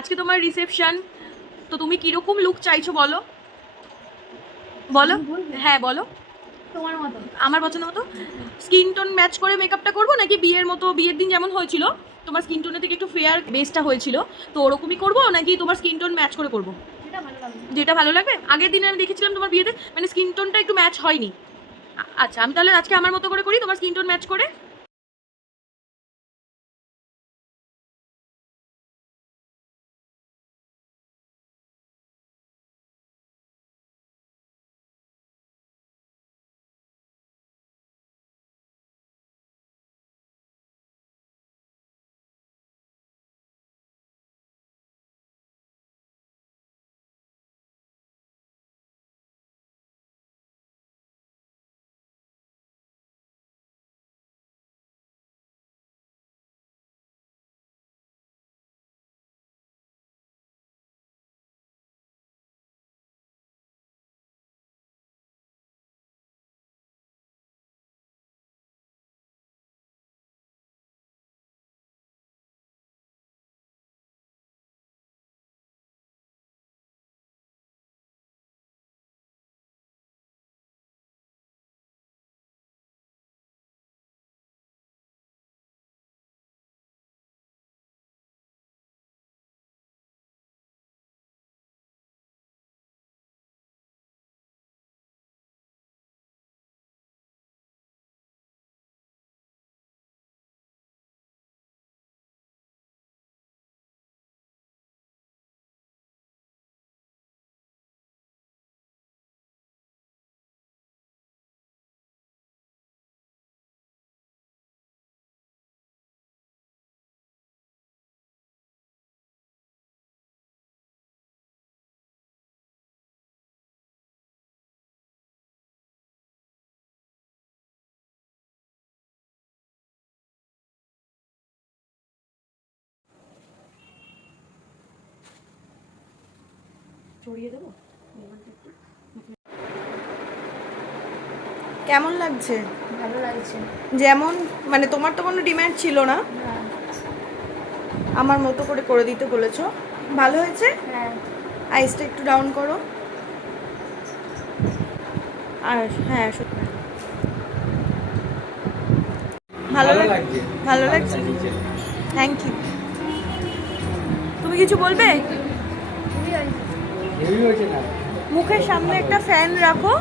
আজকে তোমার রিসেপশন, তো তুমি কিরকম লুক চাইছো বলো বলো। হ্যাঁ বলো, তোমার মতো, আমার পছন্দ মতো। স্কিন টোন ম্যাচ করে মেকআপটা করবো, নাকি বিয়ের মতো, বিয়ের দিন যেমন হয়েছিল তোমার স্কিন টোনের থেকে একটু ফেয়ার বেসটা হয়েছিল, তো ওরকমই করবো, নাকি তোমার স্কিন টোন ম্যাচ করে করবো? যেটা ভালো লাগবে। যেটা ভালো লাগবে। আগের দিনে আমি দেখেছিলাম তোমার বিয়েতে মানে স্কিন টোনটা একটু ম্যাচ হয়নি। আচ্ছা, আমি তাহলে আজকে আমার মতো করে করি, তোমার স্কিন টোন ম্যাচ করে। ছড়িয়ে দেবো। কেমন লাগছে? ভালো লাগছে। যেমন মানে তোমার তো কোনো ডিমান্ড ছিল না, হ্যাঁ আমার মতো করে করে দিতে বলেছো, ভালো হয়েছে। হ্যাঁ। আইসটা একটু ডাউন করো। আর হ্যাঁ সত্যি ভালো লাগছে, ভালো লাগছে। Thank you. তুমি কিছু বলবে? খুবই হয়েছে। মুখের সামনে একটা ফ্যান রাখো।